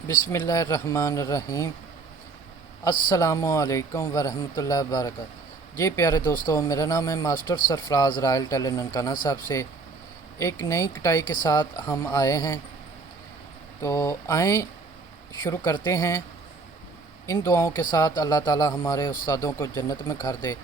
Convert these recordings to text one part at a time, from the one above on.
बिस्मिल्लाहिर्रहमानिर्रहीम। अस्सलामुअलैकुम वरहमतुल्लाहि वबरकातुहू। जी प्यारे दोस्तों, मेरा नाम है master Sarfaraz royal tailor Nankana Sahib से एक नई कटाई के साथ हम आए हैं। तो आए शुरू करते हैं इन दुआओं के साथ। अल्लाह ताला हमारे उस्तादों को जन्नत में घर दे,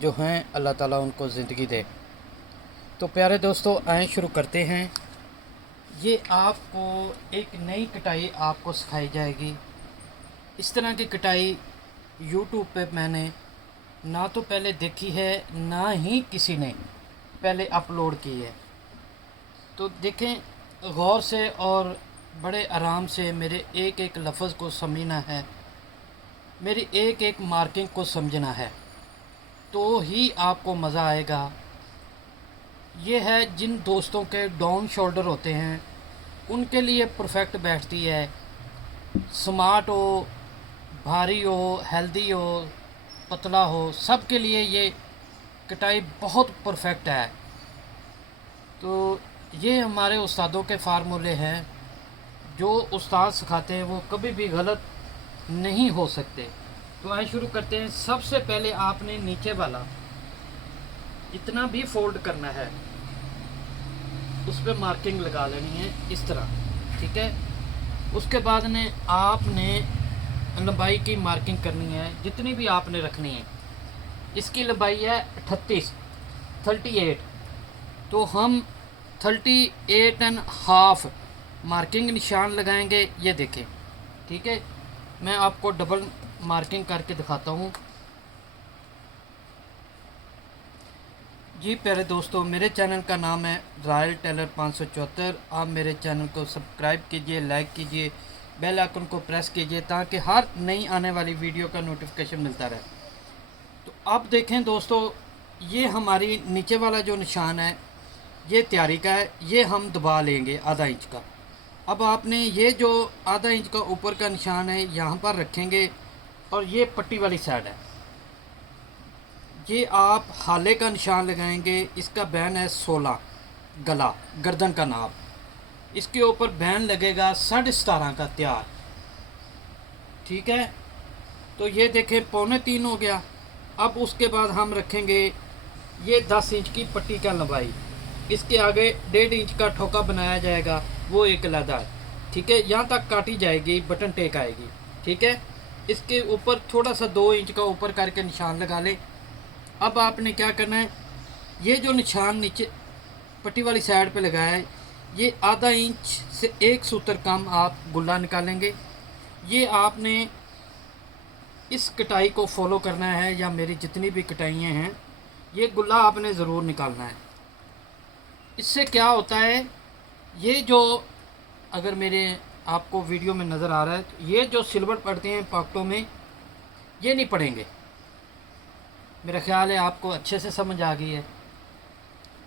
जो हैं अल्लाह ताला उनको ज़िंदगी दे। तो प्यारे दोस्तों, आए शुरू करते हैं। ये आपको एक नई कटाई आपको सिखाई जाएगी। इस तरह की कटाई यूट्यूब पे मैंने ना तो पहले देखी है, ना ही किसी ने पहले अपलोड की है। तो देखें गौर से और बड़े आराम से मेरे एक एक लफ्ज़ को समझना है, मेरी एक एक मार्किंग को समझना है, तो ही आपको मज़ा आएगा। ये है जिन दोस्तों के डाउन शोल्डर होते हैं उनके लिए परफेक्ट बैठती है। स्मार्ट हो, भारी हो, हेल्दी हो, पतला हो, सब के लिए ये कटाई बहुत परफेक्ट है। तो ये हमारे उस्तादों के फार्मूले हैं। जो उस्ताद सिखाते हैं वो कभी भी गलत नहीं हो सकते। तो आइए शुरू करते हैं। सबसे पहले आपने नीचे वाला इतना भी फोल्ड करना है, उस पर मार्किंग लगा लेनी है इस तरह, ठीक है। उसके बाद ने आपने लंबाई की मार्किंग करनी है जितनी भी आपने रखनी है। इसकी लंबाई है 38। तो हम 38.5 मार्किंग निशान लगाएंगे। ये देखें, ठीक है। मैं आपको डबल मार्किंग करके दिखाता हूँ। जी प्यारे दोस्तों, मेरे चैनल का नाम है रॉयल टेलर 574। आप मेरे चैनल को सब्सक्राइब कीजिए, लाइक कीजिए, बेल आइकन को प्रेस कीजिए ताकि हर नई आने वाली वीडियो का नोटिफिकेशन मिलता रहे। तो अब देखें दोस्तों, ये हमारी नीचे वाला जो निशान है ये तैयारी का है। ये हम दबा लेंगे आधा इंच का। अब आपने ये जो आधा इंच का ऊपर का निशान है यहाँ पर रखेंगे, और ये पट्टी वाली साइड है, ये आप हाले का निशान लगाएंगे। इसका बैन है 16, गला गर्दन का नाप। इसके ऊपर बैन लगेगा 17.5 का तैयार, ठीक है। तो ये देखें 2.25 हो गया। अब उसके बाद हम रखेंगे ये 10 इंच की पट्टी का लंबाई। इसके आगे 1.5 इंच का ठोका बनाया जाएगा, वो एक अलग है, ठीक है। यहाँ तक काटी जाएगी, बटन टेक आएगी, ठीक है। इसके ऊपर थोड़ा सा 2 इंच का ऊपर करके निशान लगा लें। अब आपने क्या करना है, ये जो निशान नीचे पट्टी वाली साइड पे लगाया है, ये आधा इंच से 1 सूत्र कम आप गुल्ला निकालेंगे। ये आपने इस कटाई को फॉलो करना है, या मेरी जितनी भी कटाइयाँ हैं ये गुल्ला आपने ज़रूर निकालना है। इससे क्या होता है, ये जो अगर मेरे आपको वीडियो में नज़र आ रहा है, तो ये जो सिल्वर पड़ते हैं पॉकेटों में, ये नहीं पड़ेंगे। मेरा ख्याल है आपको अच्छे से समझ आ गई है।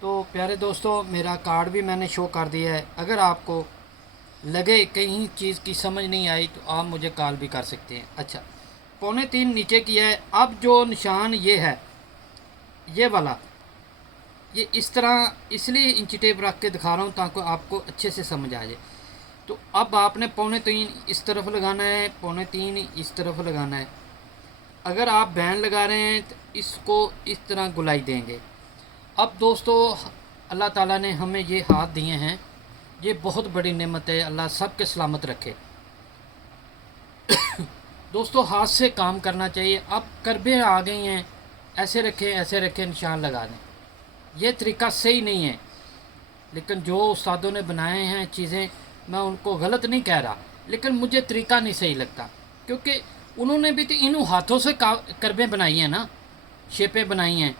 तो प्यारे दोस्तों, मेरा कार्ड भी मैंने शो कर दिया है। अगर आपको लगे कहीं चीज़ की समझ नहीं आई तो आप मुझे कॉल भी कर सकते हैं। अच्छा, 2.25 नीचे किया है। अब जो निशान ये है, ये वाला, ये इस तरह इसलिए इंची टेप रख के दिखा रहा हूँ ताकि आपको अच्छे से समझ आ जाए। तो अब आपने 2.25 इस तरफ लगाना है, 2.25 इस तरफ लगाना है। अगर आप बैन लगा रहे हैं तो इसको इस तरह गुलाई देंगे। अब दोस्तों, अल्लाह ताला ने हमें ये हाथ दिए हैं, ये बहुत बड़ी नेमत है। अल्लाह सब के सलामत रखे। दोस्तों, हाथ से काम करना चाहिए। अब करबे आ गई हैं, ऐसे रखें निशान लगा दें। ये तरीका सही नहीं है, लेकिन जो उस्तादों ने बनाए हैं चीज़ें, मैं उनको गलत नहीं कह रहा, लेकिन मुझे तरीका नहीं सही लगता। क्योंकि उन्होंने भी तो इन हाथों से करबें बनाई हैं ना, शेपें बनाई हैं।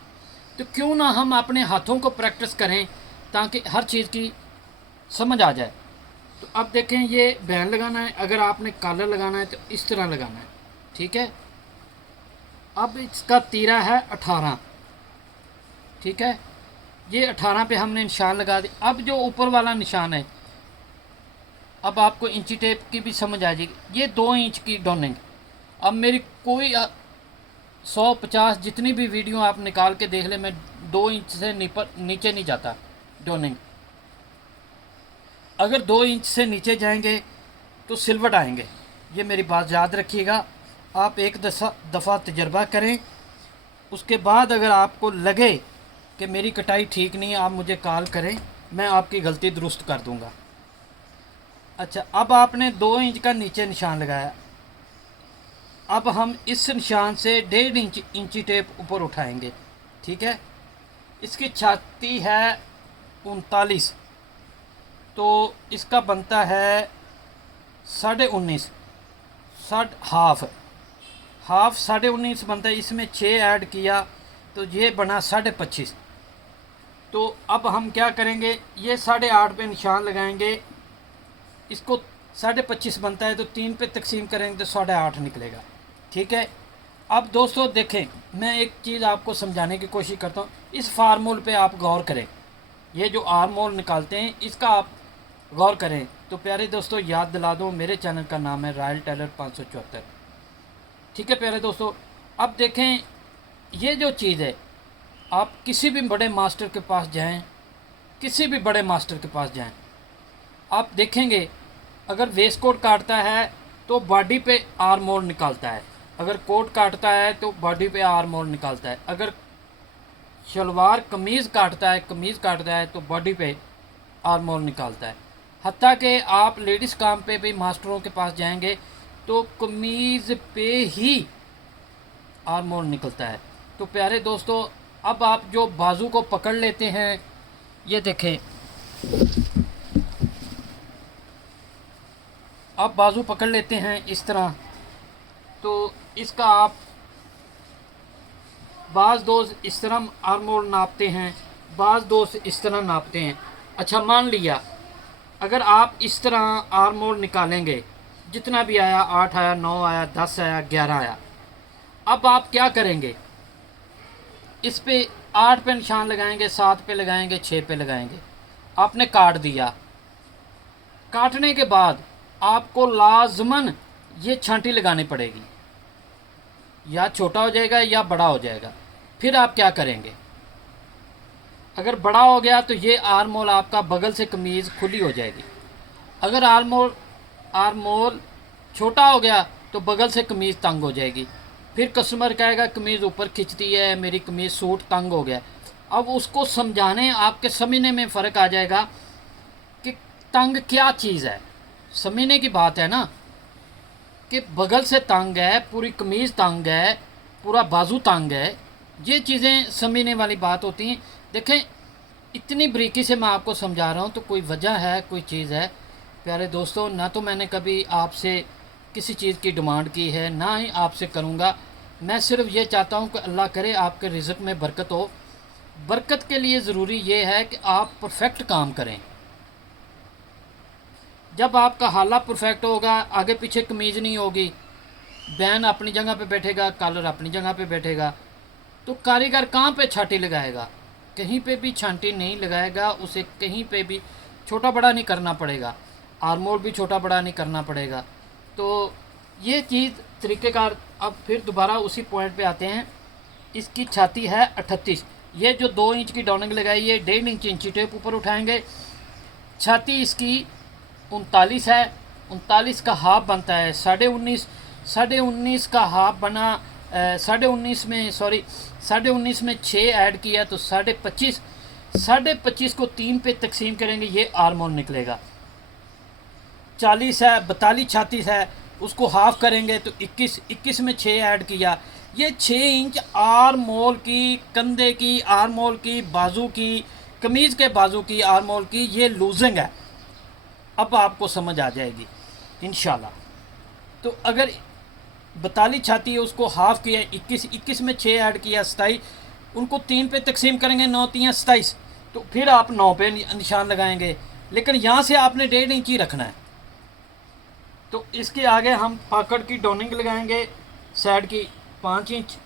तो क्यों ना हम अपने हाथों को प्रैक्टिस करें ताकि हर चीज़ की समझ आ जाए। तो अब देखें, ये बैन लगाना है। अगर आपने कॉलर लगाना है तो इस तरह लगाना है, ठीक है। अब इसका तीरा है 18, ठीक है। ये 18 पे हमने निशान लगा दिया। अब जो ऊपर वाला निशान है, अब आपको इंची टेप की भी समझ आ जाएगी। ये 2 इंच की डोनिंग। अब मेरी कोई 150 जितनी भी वीडियो आप निकाल के देख ले, मैं 2 इंच से नीचे नहीं जाता डोनिंग। अगर 2 इंच से नीचे जाएंगे तो सिलवट आएंगे। ये मेरी बात याद रखिएगा। आप एक दफ़ा तजर्बा करें, उसके बाद अगर आपको लगे कि मेरी कटाई ठीक नहीं है, आप मुझे कॉल करें, मैं आपकी गलती दुरुस्त कर दूंगा। अच्छा, अब आपने 2 इंच का नीचे निशान लगाया। अब हम इस निशान से 1.5 इंची टेप ऊपर उठाएंगे। ठीक है, इसकी छाती है 39, तो इसका बनता है 19.5, हाफ 19.5 बनता है। इसमें 6 ऐड किया तो ये बना 25.5। तो अब हम क्या करेंगे, ये 8.5 पे निशान लगाएंगे। इसको 25.5 बनता है तो 3 पे तकसीम करेंगे तो 8.5 निकलेगा। ठीक है, अब दोस्तों देखें, मैं एक चीज़ आपको समझाने की कोशिश करता हूँ। इस फार्मूल पे आप गौर करें, ये जो आर्म होल निकालते हैं इसका आप गौर करें। तो प्यारे दोस्तों, याद दिला दूँ, मेरे चैनल का नाम है रॉयल टेलर 574। ठीक है प्यारे दोस्तों, अब देखें, ये जो चीज़ है, आप किसी भी बड़े मास्टर के पास जाएं, किसी भी बड़े मास्टर के पास जाएं, आप देखेंगे अगर वेस्ट कोट काटता है तो बॉडी पे आर्म होल निकालता है, अगर कोट काटता है तो बॉडी पे आर्म होल निकालता है, अगर शलवार कमीज़ काटता है तो बॉडी पे आर्म होल निकालता है। हत्ता कि आप लेडीज़ काम पे भी मास्टरों के पास जाएंगे तो कमीज़ पे ही आर्म होल निकलता है। तो प्यारे दोस्तों, अब आप जो बाजू को पकड़ लेते हैं, ये देखें, आप बाजू पकड़ लेते हैं इस तरह, तो इसका आप बाज़ दोस्त इस तरह आर्म होल नापते हैं, बाज़ दोस्त इस तरह नापते हैं। अच्छा, मान लिया अगर आप इस तरह आर्म होल निकालेंगे, जितना भी आया, 8 आया, 9 आया, 10 आया, 11 आया, अब आप क्या करेंगे, इस पे 8 पे निशान लगाएंगे, 7 पे लगाएंगे, 6 पे लगाएंगे। आपने काट दिया, काटने के बाद आपको लाजमन ये छांटी लगानी पड़ेगी, या छोटा हो जाएगा या बड़ा हो जाएगा। फिर आप क्या करेंगे, अगर बड़ा हो गया तो ये आर्म होल आपका बगल से कमीज़ खुली हो जाएगी। अगर आर्म होल छोटा हो गया तो बगल से कमीज़ तंग हो जाएगी। फिर कस्टमर कहेगा कमीज़ ऊपर खिंचती है, मेरी कमीज़ सूट तंग हो गया। अब उसको समझाने, आपके समझने में फ़र्क आ जाएगा कि तंग क्या चीज़ है। समझने की बात है ना, कि बगल से तंग है, पूरी कमीज़ तंग है, पूरा बाजू तंग है, ये चीज़ें समझने वाली बात होती हैं। देखें, इतनी बारीकी से मैं आपको समझा रहा हूँ तो कोई वजह है, कोई चीज़ है। प्यारे दोस्तों, ना तो मैंने कभी आपसे किसी चीज़ की डिमांड की है, ना ही आपसे करूँगा। मैं सिर्फ ये चाहता हूँ कि अल्लाह करे आपके रिज़्क़ में बरकत हो। बरकत के लिए ज़रूरी ये है कि आप परफेक्ट काम करें। जब आपका हाला परफेक्ट होगा, आगे पीछे कमीज़ नहीं होगी, बैन अपनी जगह पे बैठेगा, कॉलर अपनी जगह पे बैठेगा, तो कारीगर कहाँ पे छांटी लगाएगा? कहीं पे भी छांटी नहीं लगाएगा। उसे कहीं पे भी छोटा बड़ा नहीं करना पड़ेगा, आर्म होल भी छोटा बड़ा नहीं करना पड़ेगा। तो ये चीज़ तरीक़ेकार। अब फिर दोबारा उसी पॉइंट पे आते हैं। इसकी छाती है 38, ये जो 2 इंच की डॉनिंग लगाई है, 1.5 इंची टेप ऊपर उठाएंगे। छाती इसकी 39 है, 39 का हाफ बनता है 19.5, 19.5 का हाफ बना 19.5 में 6 ऐड किया तो 25.5, 25.5 को 3 पे तकसीम करेंगे, ये आर्म होल निकलेगा। 40 है, 42 36 है, उसको हाफ करेंगे तो 21, 21 में 6 ऐड किया, ये 6 इंच आर्म होल की, कंधे की आर्म होल की, बाजू की, कमीज़ के बाजू की आर्म होल की, ये लूजिंग है। अब आपको समझ आ जाएगी इंशाल्लाह। तो अगर 42 छाती है, उसको हाफ किया, 21 में 6 ऐड किया, 27, उनको 3 पे तकसीम करेंगे, 9 3 27, तो फिर आप 9 पे निशान लगाएंगे। लेकिन यहाँ से आपने 1.5 इंच ही रखना है। तो इसके आगे हम पाकड़ की डॉनिंग लगाएंगे, साइड की 5 इंच,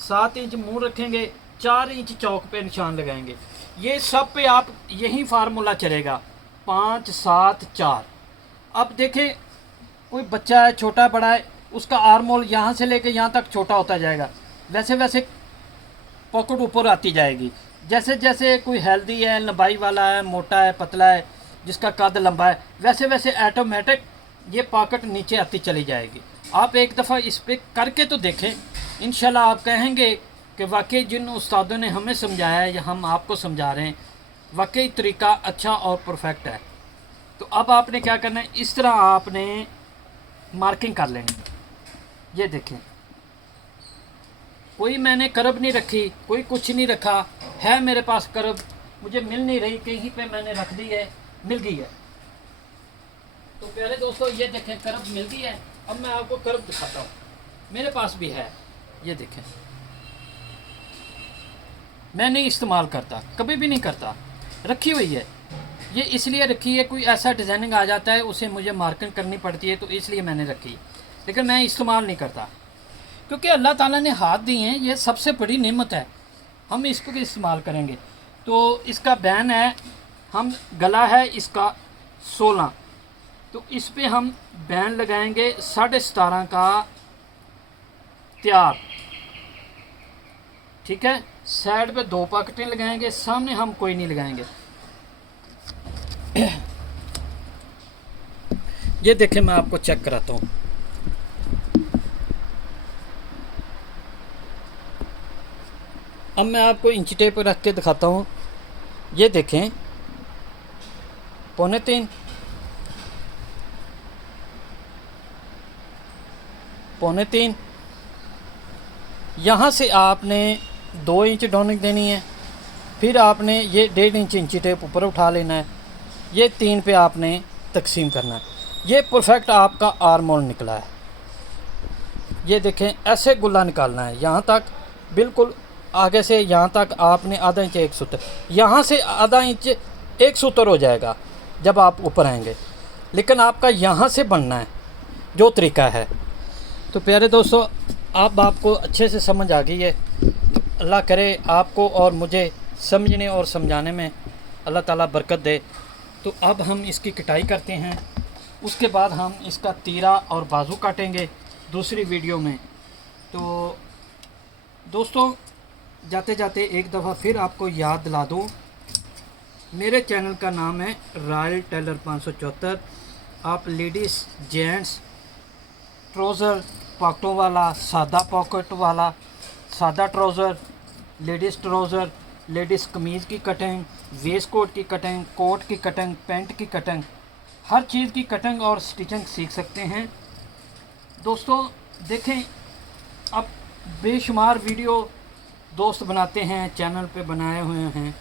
7 इंच मुँह रखेंगे, 4 इंच चौक पे निशान लगाएंगे। ये सब पे आप यही फार्मूला चलेगा, 5 7 4। अब देखें, कोई बच्चा है, छोटा बड़ा है, उसका आर्म होल यहाँ से लेके यहाँ तक छोटा होता जाएगा, वैसे वैसे पॉकेट ऊपर आती जाएगी। जैसे जैसे कोई हेल्दी है, लंबाई वाला है, मोटा है, पतला है, जिसका कद लंबा है, वैसे वैसे ऑटोमेटिक ये पॉकेट नीचे आती चली जाएगी। आप एक दफ़ा इस पर करके तो देखें, इंशाल्लाह आप कहेंगे कि वाकई जिन उस्तादों ने हमें समझाया है या हम आपको समझा रहे हैं, वाकई तरीका अच्छा और परफेक्ट है। तो अब आपने क्या करना है, इस तरह आपने मार्किंग कर लेनी। ये देखें, कोई मैंने करब नहीं रखी, कोई कुछ नहीं रखा है। मेरे पास करब मुझे मिल नहीं रही, कहीं पे मैंने रख दी है, मिल गई है। तो प्यारे दोस्तों ये देखें, करब मिल गई है। अब मैं आपको करब दिखाता हूँ, मेरे पास भी है। ये देखें, मैं नहीं इस्तेमाल करता, कभी भी नहीं करता, रखी हुई है। ये इसलिए रखी है, कोई ऐसा डिज़ाइनिंग आ जाता है उसे मुझे मार्किंग करनी पड़ती है, तो इसलिए मैंने रखी है। लेकिन मैं इस्तेमाल नहीं करता, क्योंकि अल्लाह ताला ने हाथ दिए हैं, ये सबसे बड़ी नेमत है। हम इसको इस्तेमाल करेंगे। तो इसका बैन है, हम गला है इसका 16, तो इस पे हम बैन लगाएंगे 17.5 का तैयार। ठीक है, साइड पे 2 पॉकेटें लगाएंगे, सामने हम कोई नहीं लगाएंगे। ये देखें, मैं आपको चेक कराता हूँ। अब मैं आपको इंची टेप रख के दिखाता हूँ। ये देखें, 3.25, 3.25। यहाँ से आपने 2 इंच डॉनिक देनी है, फिर आपने ये 1.5 इंच इंची टेप ऊपर उठा लेना है। ये 3 पे आपने तकसीम करना है। ये परफेक्ट आपका आर्म होल निकला है। ये देखें, ऐसे गुल्ला निकालना है, यहाँ तक बिल्कुल आगे से यहाँ तक आपने आधा इंच 1 सूत्र, यहाँ से आधा इंच 1 सूत्र हो जाएगा जब आप ऊपर आएंगे। लेकिन आपका यहाँ से बनना है, जो तरीका है। तो प्यारे दोस्तों, अब आपको अच्छे से समझ आ गई है। तो अल्लाह करे आपको और मुझे समझने और समझाने में अल्लाह ताला बरकत दे। तो अब हम इसकी कटाई करते हैं, उसके बाद हम इसका तीरा और बाजू काटेंगे दूसरी वीडियो में। तो दोस्तों, जाते जाते एक दफ़ा फिर आपको याद दिला दूँ, मेरे चैनल का नाम है रॉयल टेलर 574। आप लेडीज़, जेंट्स, ट्राउज़र पॉकेटों वाला, सादा पॉकेट वाला, सादा ट्राउज़र, लेडीज़ ट्राउज़र, लेडीज़ कमीज़ की कटिंग, वेस्ट कोट की कटिंग, कोट की कटिंग, पैंट की कटिंग, हर चीज़ की कटिंग और स्टिचिंग सीख सकते हैं। दोस्तों देखें, अब बेशुमार वीडियो दोस्त बनाते हैं, चैनल पे बनाए हुए हैं,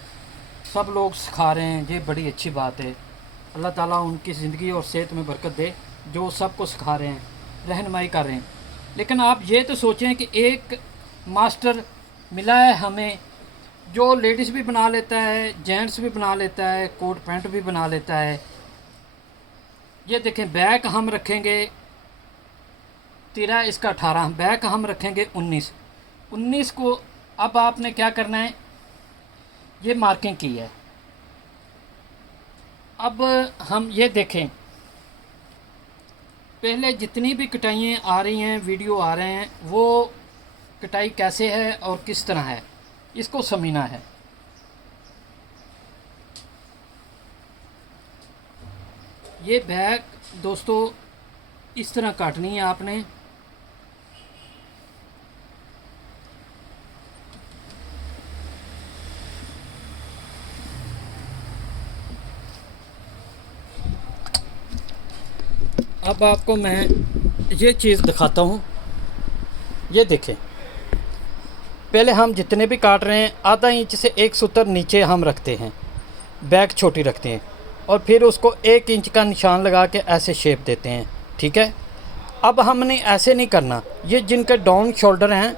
सब लोग सिखा रहे हैं। ये बड़ी अच्छी बात है। अल्लाह ताला उनकी ज़िंदगी और सेहत में बरकत दे, जो सबको सिखा रहे हैं, रहनुमाई कर रहे हैं। लेकिन आप ये तो सोचें कि एक मास्टर मिला है हमें, जो लेडीज़ भी बना लेता है, जेंट्स भी बना लेता है, कोट पैंट भी बना लेता है। ये देखें, बैक हम रखेंगे तीरा इसका 18, बैक हम रखेंगे 19 को। अब आपने क्या करना है, ये मार्किंग की है। अब हम ये देखें, पहले जितनी भी कटाइयाँ आ रही हैं, वीडियो आ रहे हैं, वो कटाई कैसे है और किस तरह है, इसको समझना है। ये बैग दोस्तों इस तरह काटनी है आपने। अब आपको मैं ये चीज़ दिखाता हूँ। ये देखें, पहले हम जितने भी काट रहे हैं, आधा इंच से 1 सूत्र नीचे हम रखते हैं, बैक छोटी रखते हैं, और फिर उसको 1 इंच का निशान लगा के ऐसे शेप देते हैं। ठीक है, अब हमने ऐसे नहीं करना। ये जिनके डाउन शोल्डर हैं,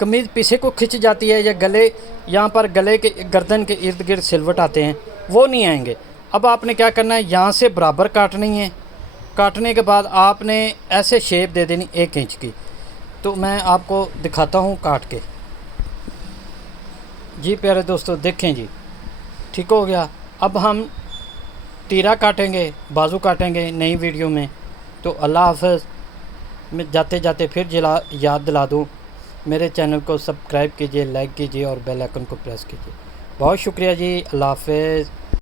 कमीज़ पीछे को खिंच जाती है, या गले यहाँ पर गले के गर्दन के इर्द गिर्द सिलवट आते हैं, वो नहीं आएंगे। अब आपने क्या करना है, यहाँ से बराबर काटनी है। काटने के बाद आपने ऐसे शेप दे देनी 1 इंच की। तो मैं आपको दिखाता हूँ काट के। जी प्यारे दोस्तों देखें जी, ठीक हो गया। अब हम तीरा काटेंगे, बाजू काटेंगे नई वीडियो में। तो अल्लाह हाफ़िज़। मैं जाते जाते फिर याद दिला दूँ, मेरे चैनल को सब्सक्राइब कीजिए, लाइक कीजिए और बेल आइकन को प्रेस कीजिए। बहुत शुक्रिया जी, अल्लाह हाफ़िज़।